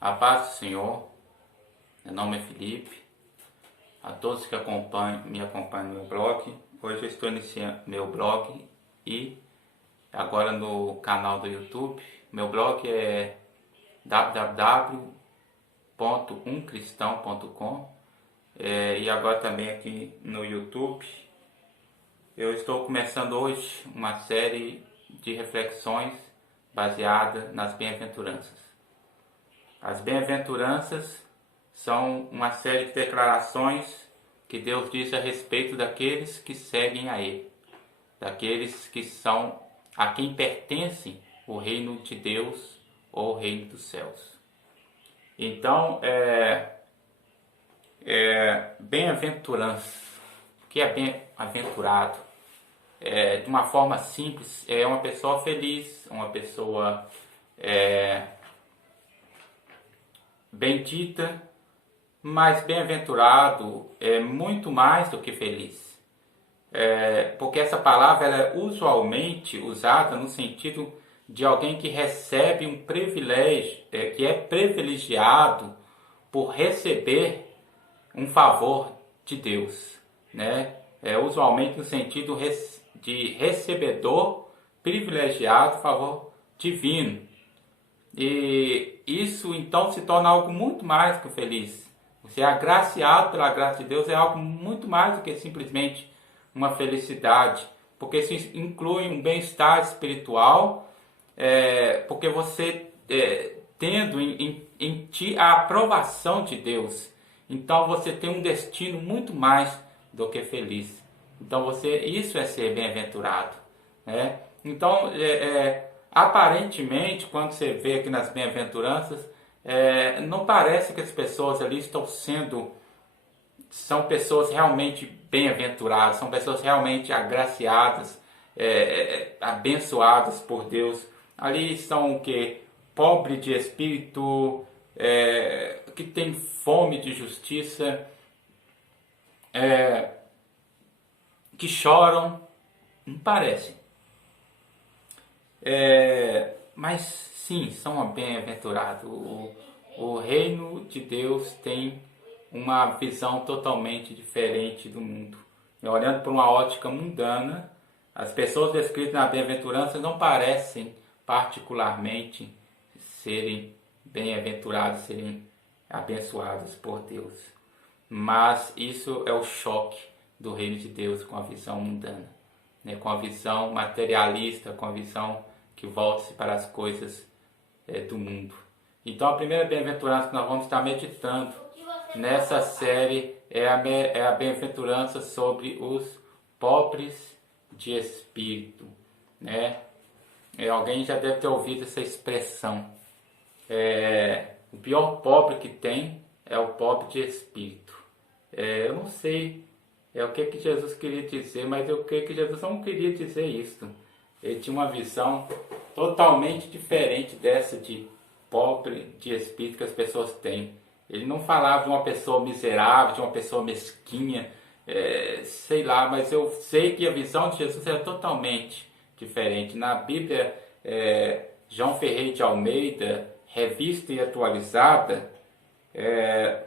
A paz do Senhor, meu nome é Felipe, a todos que me acompanham no meu blog. Hoje eu estou iniciando meu blog e agora no canal do YouTube. Meu blog é www.umcristão.com e agora também aqui no YouTube. Eu estou começando hoje uma série de reflexões baseada nas bem-aventuranças. As bem-aventuranças são uma série de declarações que Deus diz a respeito daqueles que seguem a Ele, daqueles que são a quem pertence o reino de Deus ou o reino dos céus. Então, bem-aventurança. O que é bem-aventurado? De uma forma simples, é uma pessoa feliz, uma pessoa bendita, mas bem-aventurado é muito mais do que feliz. Porque essa palavra ela é usualmente usada no sentido de alguém que recebe um privilégio, que é privilegiado por receber um favor de Deus, né? Usualmente no sentido de recebedor privilegiado, favor divino. E isso então se torna algo muito mais que feliz. Você é agraciado pela graça de Deus é algo muito mais do que simplesmente uma felicidade, porque isso inclui um bem-estar espiritual, porque você tendo em ti a aprovação de Deus, então você tem um destino muito mais do que feliz. Então isso é ser bem-aventurado, né? Então aparentemente, quando você vê aqui nas bem-aventuranças, não parece que as pessoas ali são pessoas realmente bem-aventuradas, são pessoas realmente agraciadas, abençoadas por Deus. Ali são o que? Pobre de espírito, que tem fome de justiça, que choram, não parece. Mas sim, são bem-aventurados. O reino de Deus tem uma visão totalmente diferente do mundo. E olhando por uma ótica mundana, as pessoas descritas na bem-aventurança não parecem particularmente serem bem-aventurados, serem abençoados por Deus. Mas isso é o choque do reino de Deus com a visão mundana, né? Com a visão materialista, com a visão que volta-se para as coisas do mundo. Então a primeira bem-aventurança que nós vamos estar meditando nessa série é a bem-aventurança sobre os pobres de espírito, né? Alguém já deve ter ouvido essa expressão. O pior pobre que tem é o pobre de espírito. Eu não sei o que Jesus queria dizer, mas eu creio que Jesus não queria dizer isso. Ele tinha uma visão totalmente diferente dessa de pobre de espírito que as pessoas têm. Ele não falava de uma pessoa miserável, de uma pessoa mesquinha, sei lá, mas eu sei que a visão de Jesus era totalmente diferente. Na Bíblia, João Ferreira de Almeida, revista e atualizada,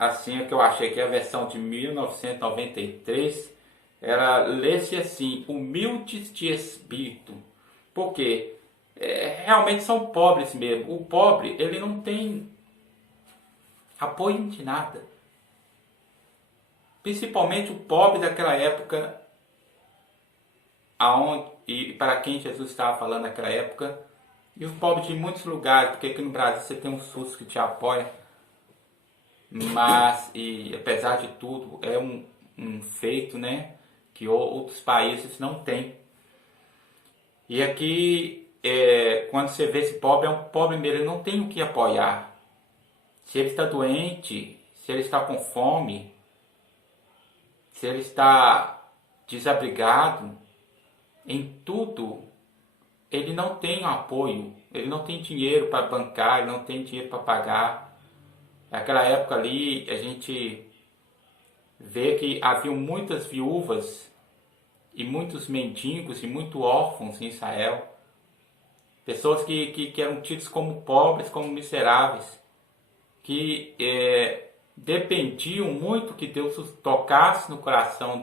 assim é que eu achei que a versão de 1993, ela lê-se assim: humildes de espírito, porque realmente são pobres mesmo. O pobre, ele não tem apoio de nada, principalmente o pobre daquela época, e para quem Jesus estava falando naquela época, e os pobres de muitos lugares, porque aqui no Brasil você tem um SUS que te apoia, mas apesar de tudo é um feito, né, que outros países não têm. E aqui quando você vê esse pobre, é um pobre mesmo, ele não tem o que apoiar. Se ele está doente, se ele está com fome, se ele está desabrigado, em tudo ele não tem apoio, ele não tem dinheiro para bancar, ele não tem dinheiro para pagar. Naquela época ali a gente vê que havia muitas viúvas e muitos mendigos e muitos órfãos em Israel. Pessoas que eram tidas como pobres, como miseráveis. que dependiam muito que Deus os tocasse no coração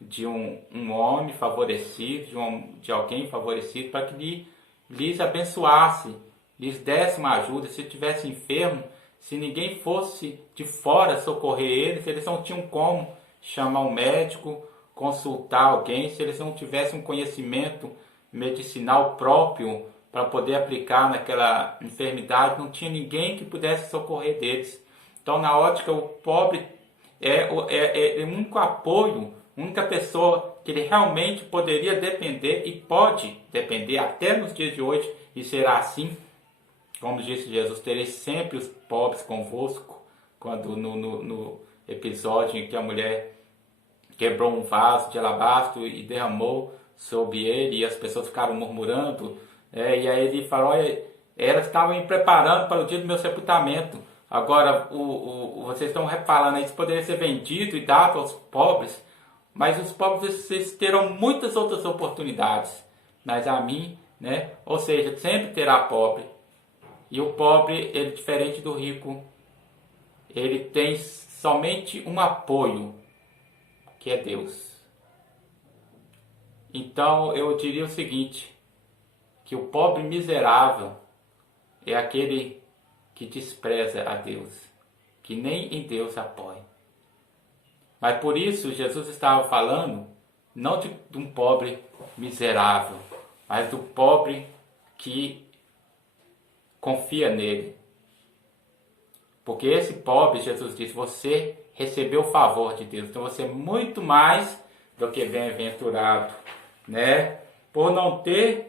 de um homem favorecido, de alguém favorecido, para que lhes abençoasse, lhes desse uma ajuda. Se estivesse enfermo, se ninguém fosse de fora socorrer eles, eles não tinham como chamar um médico, consultar alguém, se eles não tivessem um conhecimento medicinal próprio para poder aplicar naquela enfermidade, não tinha ninguém que pudesse socorrer deles. Então, na ótica, o pobre é o único apoio, a única pessoa que ele realmente poderia depender e pode depender até nos dias de hoje, e será assim. Como disse Jesus, tereis sempre os pobres convosco, quando no episódio em que a mulher quebrou um vaso de alabastro e derramou sobre ele, e as pessoas ficaram murmurando, e aí ele falou, olha, elas estavam me preparando para o dia do meu sepultamento. Agora, vocês estão falando aí, isso poderia ser vendido e dado aos pobres, mas os pobres vocês terão muitas outras oportunidades, mas a mim, né? Ou seja, sempre terá pobre. E o pobre, ele diferente do rico, ele tem somente um apoio, que é Deus. Então eu diria o seguinte, que o pobre miserável é aquele que despreza a Deus, que nem em Deus apoia. Mas por isso Jesus estava falando não de um pobre miserável, mas do pobre que confia nele. Porque esse pobre, Jesus disse, você recebeu o favor de Deus, então você é muito mais do que bem-aventurado, né? Por não ter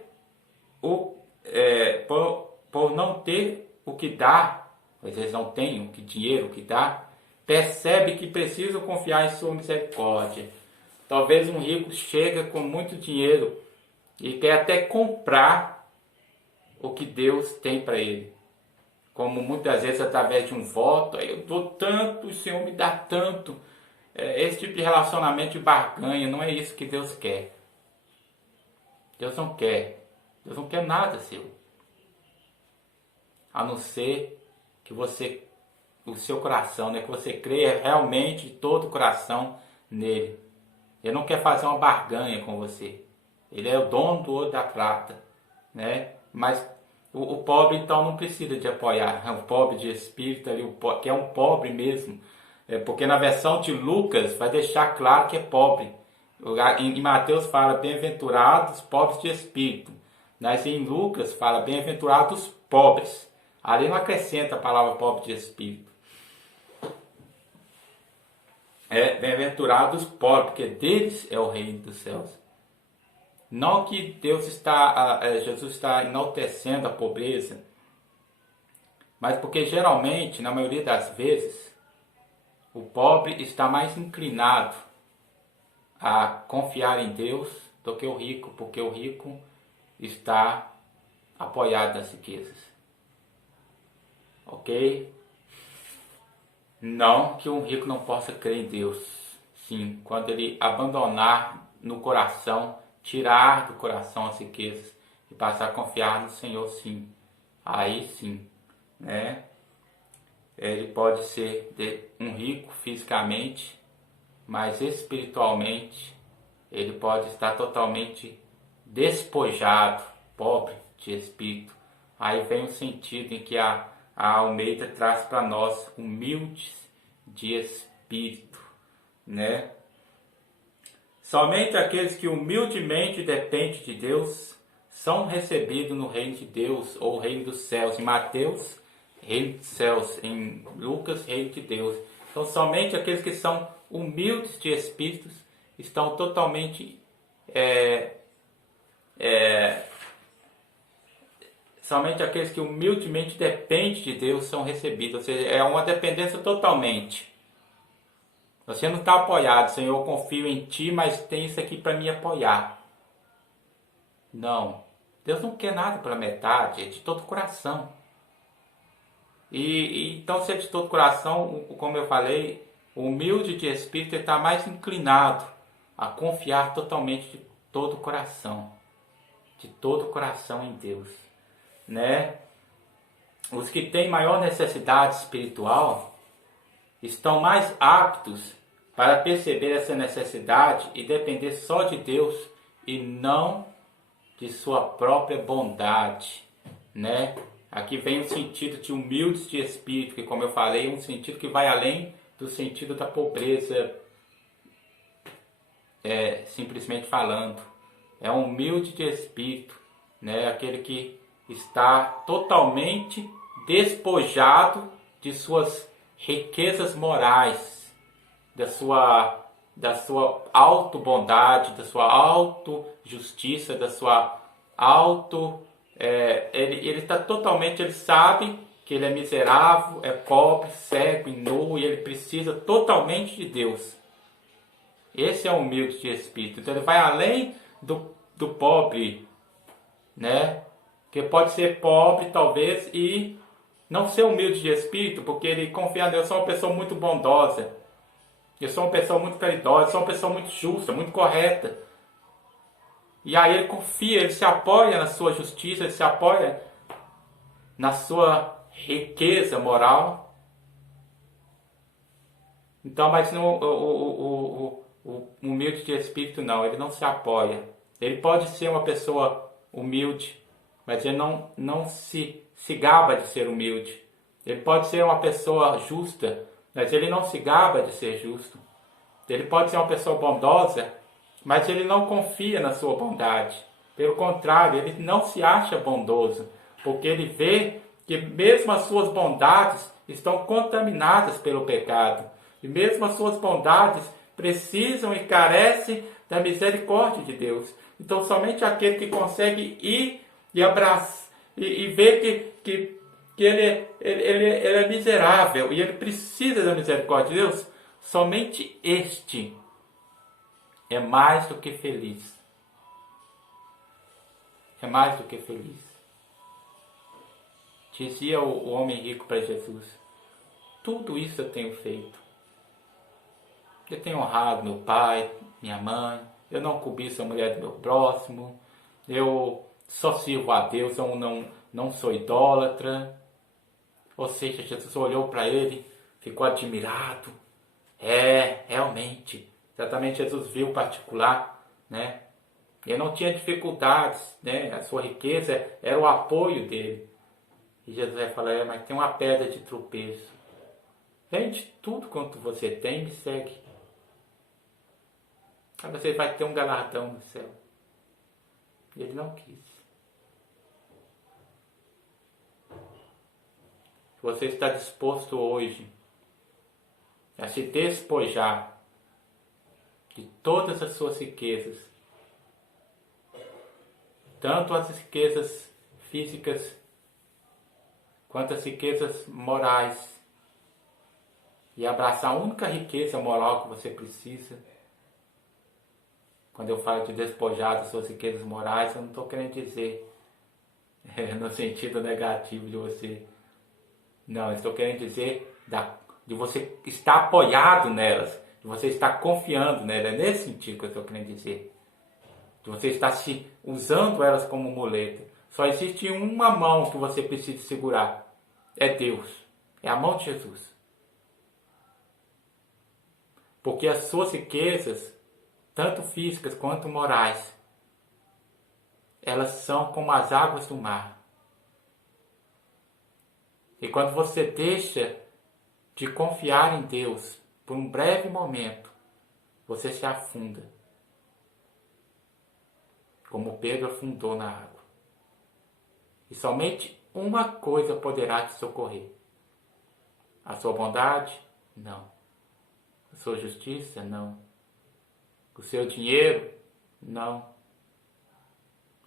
por não ter o que dar, pois eles não têm o que dinheiro que dá, percebe que precisam confiar em sua misericórdia. Talvez um rico chega com muito dinheiro e quer até comprar o que Deus tem para ele. Como muitas vezes através de um voto, aí eu dou tanto, o Senhor me dá tanto. Esse tipo de relacionamento de barganha, não é isso que Deus quer. Deus não quer nada seu. A não ser que você, o seu coração, né, que você creia realmente de todo o coração nele. Ele não quer fazer uma barganha com você. Ele é o dono do ouro e da prata, né? Mas o pobre então não precisa de apoiar. O pobre de espírito ali, que é um pobre mesmo. Porque na versão de Lucas vai deixar claro que é pobre. Em Mateus fala bem-aventurados pobres de espírito. Mas em Lucas fala bem-aventurados pobres. Ali não acrescenta a palavra pobre de espírito. Bem-aventurados pobres, porque deles é o reino dos céus. Não que Jesus está enaltecendo a pobreza, mas porque geralmente, na maioria das vezes, o pobre está mais inclinado a confiar em Deus do que o rico, porque o rico está apoiado nas riquezas. Ok? Não que um rico não possa crer em Deus. Sim, quando ele abandonar no coração, tirar do coração as riquezas e passar a confiar no Senhor, sim. Aí sim, né? Ele pode ser um rico fisicamente, mas espiritualmente ele pode estar totalmente despojado, pobre de espírito. Aí vem o sentido em que a Almeida traz para nós, humildes de espírito, né? Somente aqueles que humildemente dependem de Deus são recebidos no reino de Deus ou reino dos céus. Em Mateus, reino dos céus. Em Lucas, reino de Deus. Então, somente aqueles que são humildes de espíritos estão totalmente somente aqueles que humildemente dependem de Deus são recebidos. Ou seja, é uma dependência totalmente. Você não está apoiado, Senhor, eu confio em Ti, mas tem isso aqui para me apoiar. Não. Deus não quer nada pela metade, é de todo o coração. Então, se é de todo o coração, como eu falei, o humilde de espírito está mais inclinado a confiar totalmente de todo o coração. De todo o coração em Deus. Né? os que têm maior necessidade espiritual estão mais aptos para perceber essa necessidade e depender só de Deus e não de sua própria bondade, né? Aqui vem o sentido de humildes de espírito, que, como eu falei, é um sentido que vai além do sentido da pobreza, simplesmente falando. É um humilde de espírito, né? Aquele que está totalmente despojado de suas riquezas morais, da sua auto-bondade, da sua auto-justiça, da sua auto... ele está totalmente, ele sabe que ele é miserável, é pobre, cego e nu, e ele precisa totalmente de Deus. Esse é o humilde de espírito. Então ele vai além do pobre, né? Que pode ser pobre talvez e não ser humilde de espírito, porque ele confia em Deus. Eu sou uma pessoa muito bondosa, eu sou uma pessoa muito caridosa, eu sou uma pessoa muito justa, muito correta. E aí ele confia, ele se apoia na sua justiça, ele se apoia na sua riqueza moral. Então, mas o humilde de espírito não, ele não se apoia. Ele pode ser uma pessoa humilde, mas ele não se gaba de ser humilde. Ele pode ser uma pessoa justa, mas ele não se gaba de ser justo. Ele pode ser uma pessoa bondosa, mas ele não confia na sua bondade. Pelo contrário, ele não se acha bondoso, porque ele vê que mesmo as suas bondades estão contaminadas pelo pecado. E mesmo as suas bondades precisam e carecem da misericórdia de Deus. Então somente aquele que consegue ir e abraçar e ver que ele é miserável e ele precisa da misericórdia de Deus, somente este é mais do que feliz. É mais do que feliz. Dizia o homem rico para Jesus: tudo isso eu tenho feito. Eu tenho honrado meu pai, minha mãe, eu não cobiço a mulher do meu próximo, eu só sirvo a Deus, eu não sou idólatra. Ou seja, Jesus olhou para ele, ficou admirado. Realmente, exatamente, Jesus viu o particular, né? Ele não tinha dificuldades, né? A sua riqueza era o apoio dele. E Jesus vai falar: mas tem uma pedra de tropeço. Vende tudo quanto você tem e me segue. Aí você vai ter um galardão no céu. E ele não quis. Se você está disposto hoje a se despojar de todas as suas riquezas, tanto as riquezas físicas quanto as riquezas morais, e abraçar a única riqueza moral que você precisa. Quando eu falo de despojar das suas riquezas morais, eu não estou querendo dizer no sentido negativo de você. Não, eu estou querendo dizer de você estar apoiado nelas, de você estar confiando nelas. É nesse sentido que eu estou querendo dizer. De você estar usando elas como muleta. Só existe uma mão que você precisa segurar. É Deus. É a mão de Jesus. Porque as suas riquezas, tanto físicas quanto morais, elas são como as águas do mar. E quando você deixa de confiar em Deus por um breve momento, você se afunda. Como Pedro afundou na água. E somente uma coisa poderá te socorrer. A sua bondade? Não. A sua justiça? Não. O seu dinheiro? Não.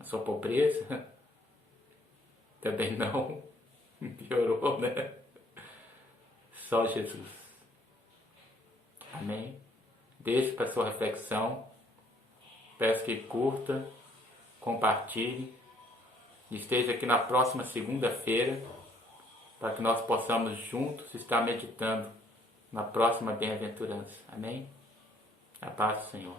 A sua pobreza? Também não. Piorou, né? Só Jesus. Amém? Deixe para sua reflexão. Peço que curta, compartilhe. Esteja aqui na próxima segunda-feira, para que nós possamos juntos estar meditando na próxima bem-aventurança. Amém? A paz do Senhor.